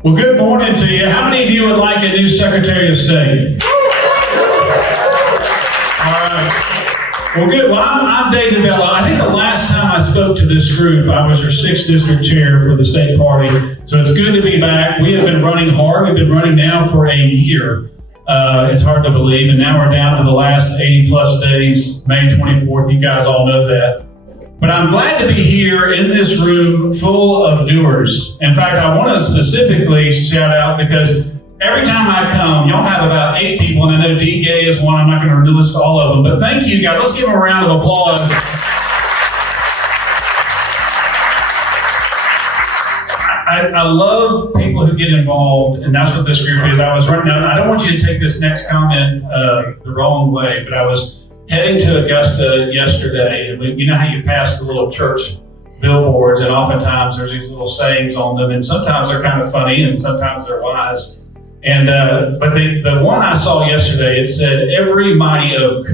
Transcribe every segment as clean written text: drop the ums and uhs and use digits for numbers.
Well, good morning to you. How many of you would like a new Secretary of State? All right. Well, good. Well, I'm David Belle. I think the last time I spoke to this group, I was your 6th district chair for the state party. So it's good to be back. We have been running hard. We've been running now for a year. It's hard to believe. And now we're down to the last 80 plus days, May 24th. You guys all know that. But I'm glad to be here in this room full of doers. In fact, I want to specifically shout out because every time I come, y'all have about 8 people, and I know D. Gay is one. I'm not going to list all of them, but thank you guys. Let's give them a round of applause. I love people who get involved, and that's what this group is. I was running out. I don't want you to take this next comment the wrong way, but I was heading to Augusta yesterday, and you know how you pass the little church billboards, and oftentimes there's these little sayings on them, and sometimes they're kind of funny, and sometimes they're wise. And but the one I saw yesterday, it said, "Every mighty oak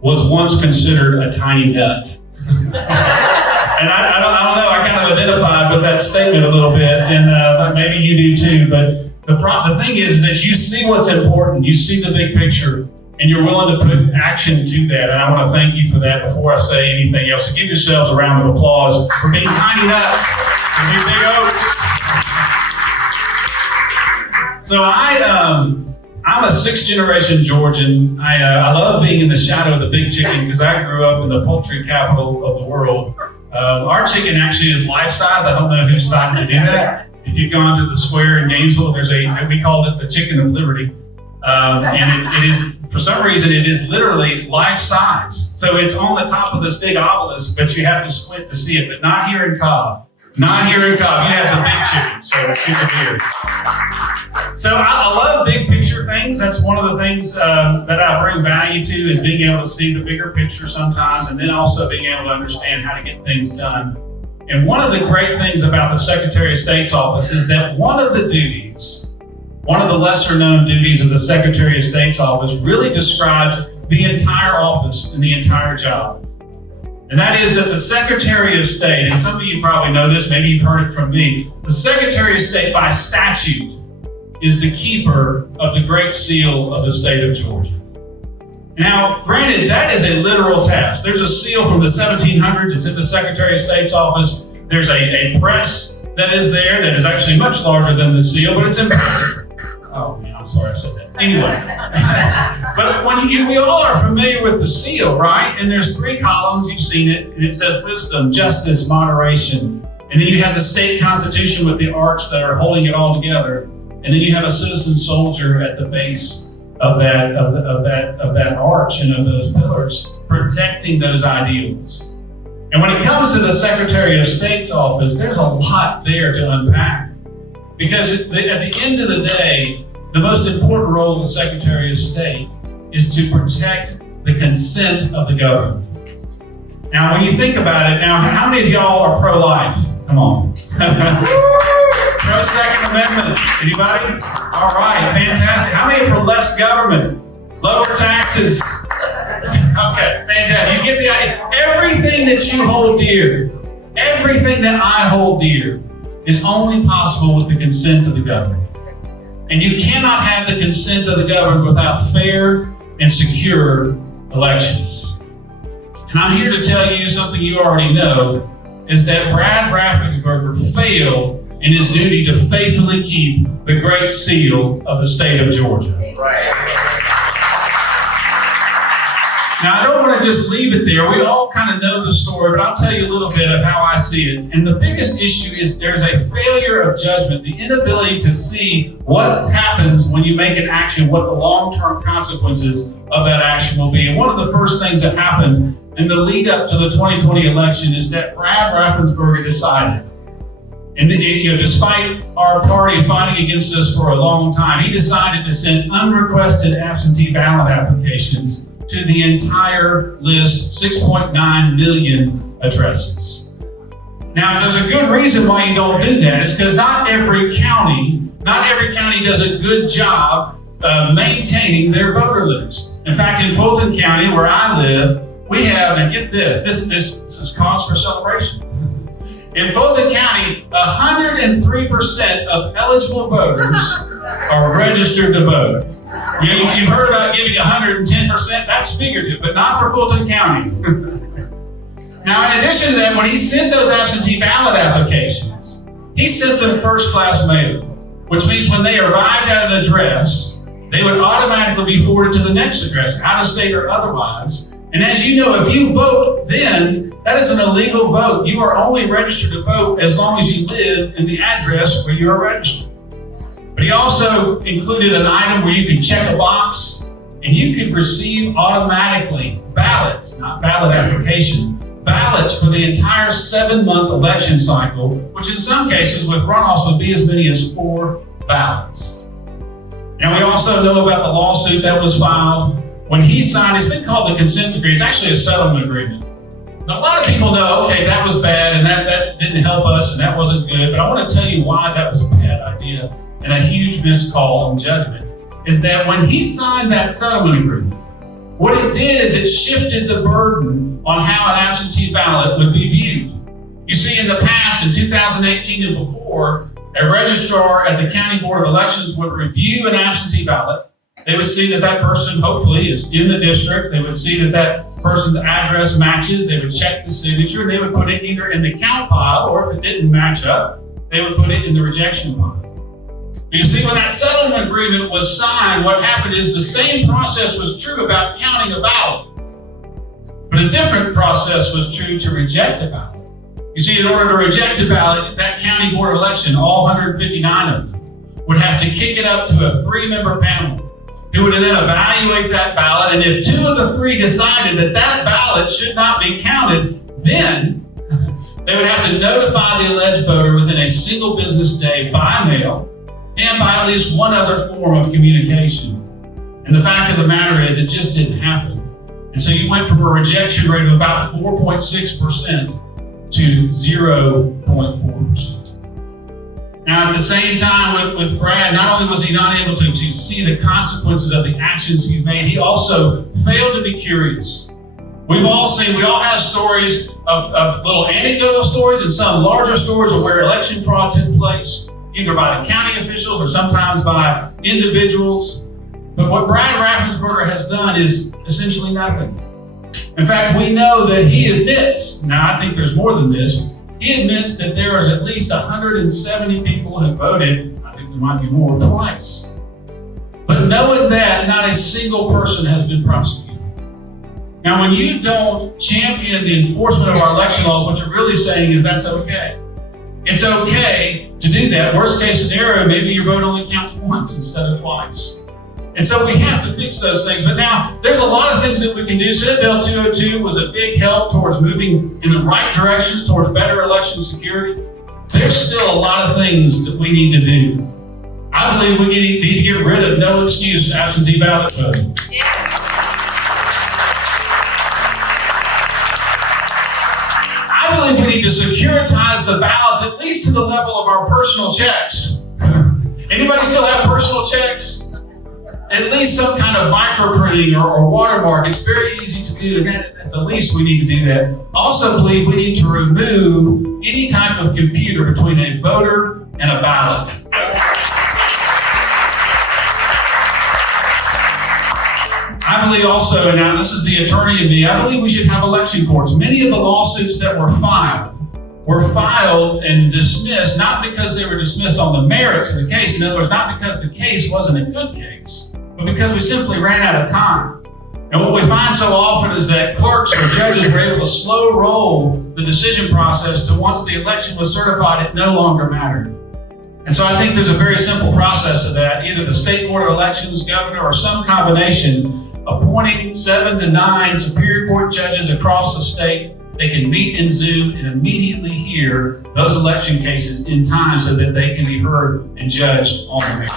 was once considered a tiny nut." And I don't know. I kind of identified with that statement a little bit, and maybe you do too. But the thing is that you see what's important, you see the big picture, and you're willing to put action to that. And I want to thank you for that before I say anything else. So give yourselves a round of applause for being tiny nuts, for being big oaks. So I'm a 6th generation Georgian. I love being in the shadow of the big chicken because I grew up in the poultry capital of the world. Our chicken actually is life size. I don't know who's decided to do that. If you've gone to the square in Gainesville, we called it the Chicken of Liberty. And it is, for some reason, it is literally life size. So it's on the top of this big obelisk, but you have to squint to see it, but not here in Cobb. Not here in Cobb. You have the big chicken, so keep it here. So I love big picture things. That's one of the things that I bring value to is being able to see the bigger picture sometimes, and then also being able to understand how to get things done. And one of the great things about the Secretary of State's office is that one of the lesser known duties of the Secretary of State's office really describes the entire office and the entire job. And that is that the Secretary of State, and some of you probably know this, maybe you've heard it from me, the Secretary of State by statute is the keeper of the Great Seal of the state of Georgia. Now, granted, that is a literal task. There's a seal from the 1700s. It's in the Secretary of State's office. There's a press that is there that is actually much larger than the seal, but it's impressive. Oh man, I'm sorry I said that. Anyway, but we all are familiar with the seal, right? And there's 3 columns, you've seen it, and it says wisdom, justice, moderation. And then you have the state constitution with the arch that are holding it all together. And then you have a citizen soldier at the base of that arch and of those pillars, protecting those ideals. And when it comes to the Secretary of State's office, there's a lot there to unpack. Because at the end of the day, the most important role of the Secretary of State is to protect the consent of the government. Now, when you think about it, now, how many of y'all are pro-life? Come on. Pro-Second Amendment. Anybody? All right, fantastic. How many are for less government? Lower taxes? Okay, fantastic. You get the idea. Everything that you hold dear, everything that I hold dear, is only possible with the consent of the government. And you cannot have the consent of the government without fair and secure elections. And I'm here to tell you something you already know, is that Brad Raffensperger failed in his duty to faithfully keep the Great Seal of the state of Georgia. Now, I don't want to just leave it there. We all kind of know the story, but I'll tell you a little bit of how I see it. And the biggest issue is there's a failure of judgment, the inability to see what happens when you make an action, what the long-term consequences of that action will be. And one of the first things that happened in the lead up to the 2020 election is that Brad Raffensperger decided, and despite our party fighting against us for a long time, he decided to send unrequested absentee ballot applications to the entire list, 6.9 million addresses. Now, there's a good reason why you don't do that. It's because not every county does a good job maintaining their voter list. In fact, in Fulton County, where I live, we have, and get this is cause for celebration. In Fulton County, 103% of eligible voters are registered to vote. You've heard about giving 110%, that's figurative, but not for Fulton County. Now, in addition to that, when he sent those absentee ballot applications, he sent them first-class mail, which means when they arrived at an address, they would automatically be forwarded to the next address, out of state or otherwise. And as you know, if you vote then, that is an illegal vote. You are only registered to vote as long as you live in the address where you are registered. But he also included an item where you could check a box and you could receive automatically ballots, not ballot application, ballots for the entire 7-month election cycle, which in some cases with runoffs would be as many as 4 ballots. And we also know about the lawsuit that was filed. When he signed, it's been called the consent decree. It's actually a settlement agreement. Now, a lot of people know, okay, that was bad and that didn't help us and that wasn't good, but I want to tell you why that was a bad idea and a huge missed call on judgment, is that when he signed that settlement agreement, what it did is it shifted the burden on how an absentee ballot would be viewed. You see, in the past, in 2018 and before, a registrar at the County Board of Elections would review an absentee ballot. They would see that that person hopefully is in the district. They would see that that person's address matches. They would check the signature and they would put it either in the count pile, or if it didn't match up, they would put it in the rejection pile. But you see, when that settlement agreement was signed, what happened is the same process was true about counting a ballot, but a different process was true to reject a ballot. You see, in order to reject a ballot, that county board of election, all 159 of them, would have to kick it up to a 3-member panel who would then evaluate that ballot. And if 2 of the 3 decided that that ballot should not be counted, then they would have to notify the alleged voter within a single business day by mail and by at least one other form of communication. And the fact of the matter is, it just didn't happen. And so you went from a rejection rate of about 4.6% to 0.4%. Now, at the same time with Brad, not only was he not able to see the consequences of the actions he made, he also failed to be curious. We all have stories of little anecdotal stories and some larger stories of where election fraud took place, either by the county officials or sometimes by individuals. But what Brad Raffensperger has done is essentially nothing. In fact, we know that he admits, now I think there's more than this, he admits that there is at least 170 people who voted, I think there might be more, twice. But knowing that, not a single person has been prosecuted. Now, when you don't champion the enforcement of our election laws, what you're really saying is that's okay. It's okay to do that. Worst case scenario, maybe your vote only counts once instead of twice. And so we have to fix those things. But now, there's a lot of things that we can do. Senate Bill 202 was a big help towards moving in the right directions towards better election security. There's still a lot of things that we need to do. I believe we need to get rid of no excuse absentee ballot voting. Yeah. I believe we need to securitize the ballots at least to the level of our personal checks. Anybody still have personal checks? At least some kind of microprinting or watermark. It's very easy to do, and at the least we need to do that. I also believe we need to remove any type of computer between a voter and a ballot. I believe also, and now this is the attorney in me, I believe we should have election courts. Many of the lawsuits that were filed and dismissed, not because they were dismissed on the merits of the case. In other words, not because the case wasn't a good case, but because we simply ran out of time. And what we find so often is that clerks or judges were able to slow roll the decision process to once the election was certified, it no longer mattered. And so I think there's a very simple process to that. Either the State Board of Elections, governor, or some combination appointing 7 to 9 Superior Court judges across the state. They can meet in Zoom and immediately hear those election cases in time so that they can be heard and judged on the merits.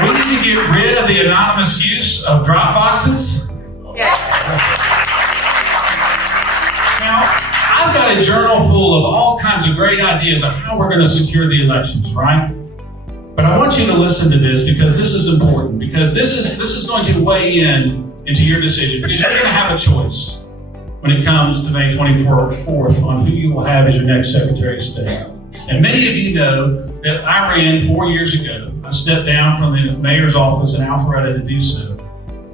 We need to get rid of the anonymous use of drop boxes. Yes. Now, I've got a journal full of all kinds of great ideas of how we're going to secure the elections, right? But I want you to listen to this because this is important, because this is going to weigh into your decision, because you're going to have a choice. when it comes to May 24th on who you will have as your next Secretary of State. And many of you know that I ran 4 years ago. I stepped down from the mayor's office in Alpharetta to do so.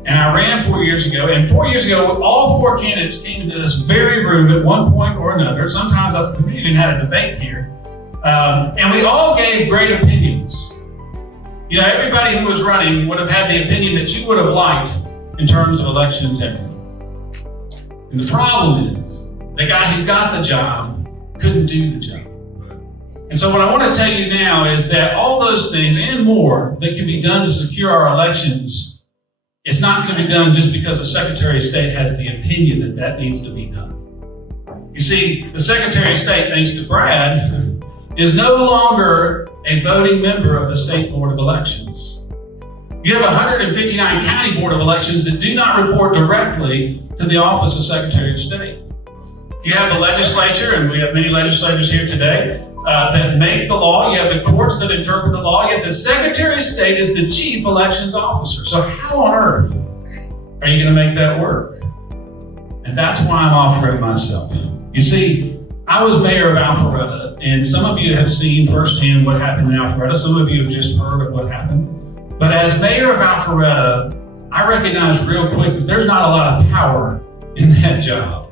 And I ran 4 years ago, and 4 years ago, all four candidates came into this very room at one point or another. Sometimes we even had a debate here. And we all gave great opinions. You know, everybody who was running would have had the opinion that you would have liked in terms of election integrity. And the problem is, the guy who got the job couldn't do the job. And so what I want to tell you now is that all those things and more that can be done to secure our elections, it's not going to be done just because the Secretary of State has the opinion that that needs to be done. You see, the Secretary of State, thanks to Brad, is no longer a voting member of the State Board of Elections. You have 159 county board of elections that do not report directly to the office of Secretary of State. You have the legislature, and we have many legislators here today, that make the law. You have the courts that interpret the law. Yet the Secretary of State is the chief elections officer. So how on earth are you going to make that work? And that's why I'm offering myself. You see, I was mayor of Alpharetta, and some of you have seen firsthand what happened in Alpharetta. Some of you have just heard of what happened. But as mayor of Alpharetta, I recognized real quick that there's not a lot of power in that job.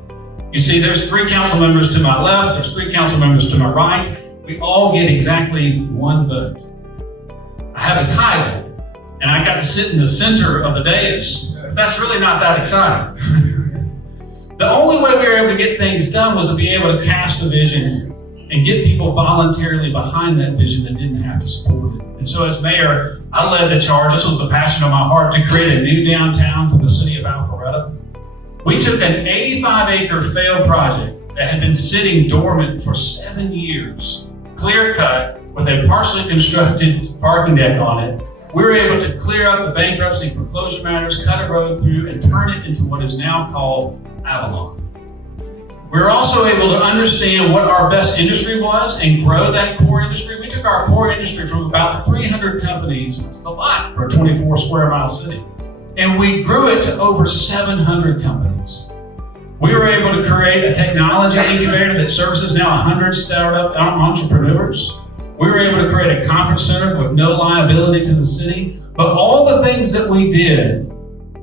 You see, there's 3 council members to my left, there's 3 council members to my right. We all get exactly 1 vote. I have a title, and I got to sit in the center of the dais, but that's really not that exciting. The only way we were able to get things done was to be able to cast a vision and get people voluntarily behind that vision that didn't have to support it. And so as mayor, I led the charge. This was the passion of my heart, to create a new downtown for the city of Alpharetta. We took an 85-acre failed project that had been sitting dormant for 7 years, clear cut, with a partially constructed parking deck on it. We were able to clear up the bankruptcy foreclosure matters, cut a road through, and turn it into what is now called Avalon. We were also able to understand what our best industry was and grow that core industry. We took our core industry from about 300 companies, which is a lot for a 24 square mile city, and we grew it to over 700 companies. We were able to create a technology incubator that services now 100 startup entrepreneurs. We were able to create a conference center with no liability to the city. But all the things that we did,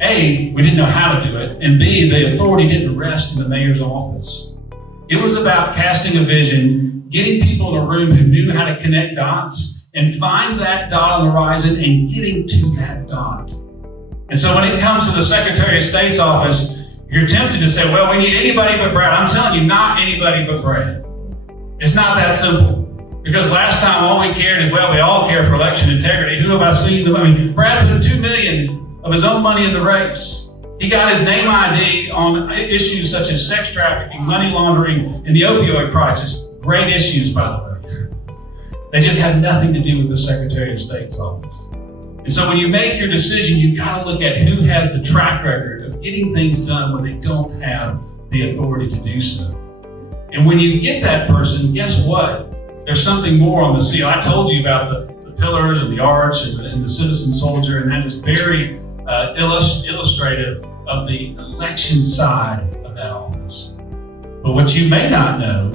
A, we didn't know how to do it, and B, the authority didn't rest in the mayor's office. It was about casting a vision, getting people in a room who knew how to connect dots and find that dot on the horizon and getting to that dot. And so when it comes to the Secretary of State's office, you're tempted to say, well, we need anybody but Brad. I'm telling you, not anybody but Brad. It's not that simple. Because last time all we cared is, well, we all care for election integrity. Who have I seen? I mean, Brad put $2 million of his own money in the race. He got his name ID on issues such as sex trafficking, money laundering, and the opioid crisis. Great issues, by the way. They just have nothing to do with the Secretary of State's office. And so when you make your decision, you've got to look at who has the track record of getting things done when they don't have the authority to do so. And when you get that person, guess what? There's something more on the seal. I told you about the pillars and the arch and the citizen soldier, and that is very illustrative of the election side of that office. But what you may not know,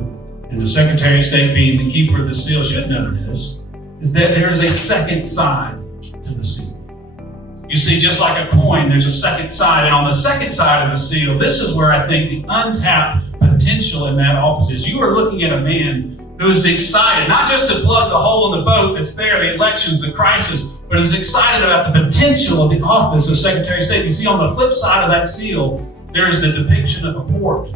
and the Secretary of State being the keeper of the seal should know this, is that there is a second side to the seal. You see, just like a coin, there's a second side, and on the second side of the seal, this is where I think the untapped potential in that office is. You are looking at a man who is excited, not just to plug the hole in the boat that's there, the elections, the crisis, but is excited about the potential of the office of Secretary of State. You see, on the flip side of that seal, there is the depiction of a port,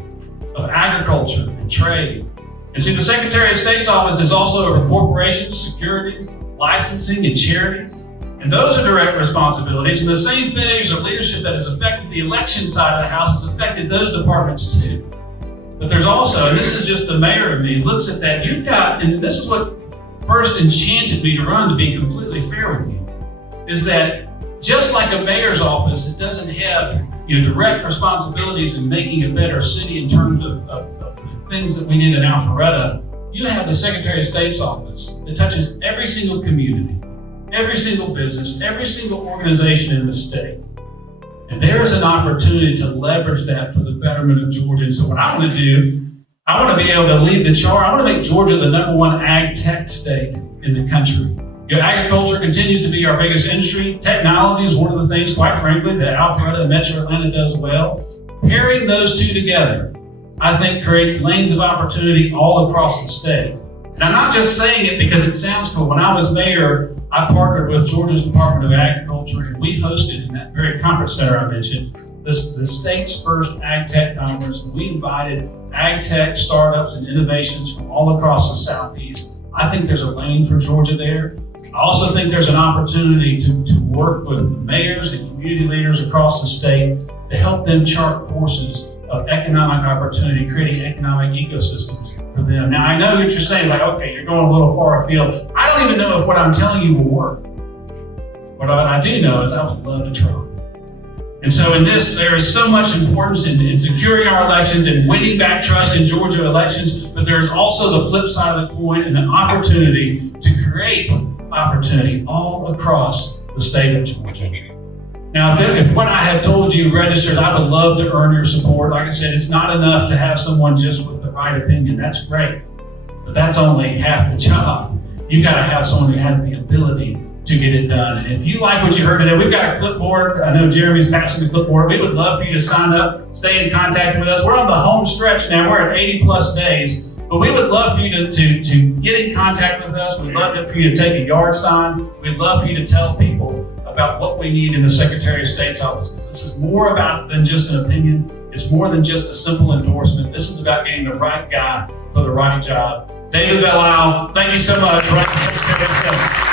of agriculture and trade. And see, the Secretary of State's office is also over corporations, securities, licensing, and charities. And those are direct responsibilities. And the same failures of leadership that has affected the election side of the House has affected those departments too. But there's also, and this is just the mayor of me, looks at that, you've got, and this is what first enchanted me to run, to be completely fair with you, is that just like a mayor's office, it doesn't have direct responsibilities in making a better city in terms of the things that we need in Alpharetta. You have the Secretary of State's office that touches every single community, every single business, every single organization in the state. And there is an opportunity to leverage that for the betterment of Georgia. And so what I want to do, I want to be able to lead the charge. I want to make Georgia the #1 ag tech state in the country. Agriculture continues to be our biggest industry. Technology is one of the things, quite frankly, that Alpharetta and Metro Atlanta does well. Pairing those two together, I think, creates lanes of opportunity all across the state. And I'm not just saying it because it sounds cool. When I was mayor, I partnered with Georgia's Department of Agriculture, and we hosted in that very conference center I mentioned, the state's first Ag Tech Conference. And we invited Ag Tech startups and innovations from all across the Southeast. I think there's a lane for Georgia there. I also think there's an opportunity to work with the mayors and community leaders across the state to help them chart courses of economic opportunity, creating economic ecosystems for them. Now, I know what you're saying, like, okay, you're going a little far afield. I don't even know if what I'm telling you will work. But what I do know is I would love to try. And so in this, there is so much importance in securing our elections and winning back trust in Georgia elections, but there is also the flip side of the coin and an opportunity to create opportunity all across the state of Georgia. Now, if what I have told you registered, I would love to earn your support. Like I said, it's not enough to have someone just with the right opinion. That's great, but that's only half the job. You got to have someone who has the ability to get it done. And if you like what you heard today, we've got a clipboard. I know Jeremy's passing the clipboard. We would love for you to sign up, stay in contact with us. We're on the home stretch now. We're at 80 plus days. But we would love for you to get in contact with us. We'd love for you to take a yard sign. We'd love for you to tell people about what we need in the Secretary of State's office. This is more about than just an opinion. It's more than just a simple endorsement. This is about getting the right guy for the right job. David Belle, thank you so much. Right, Secretary of State.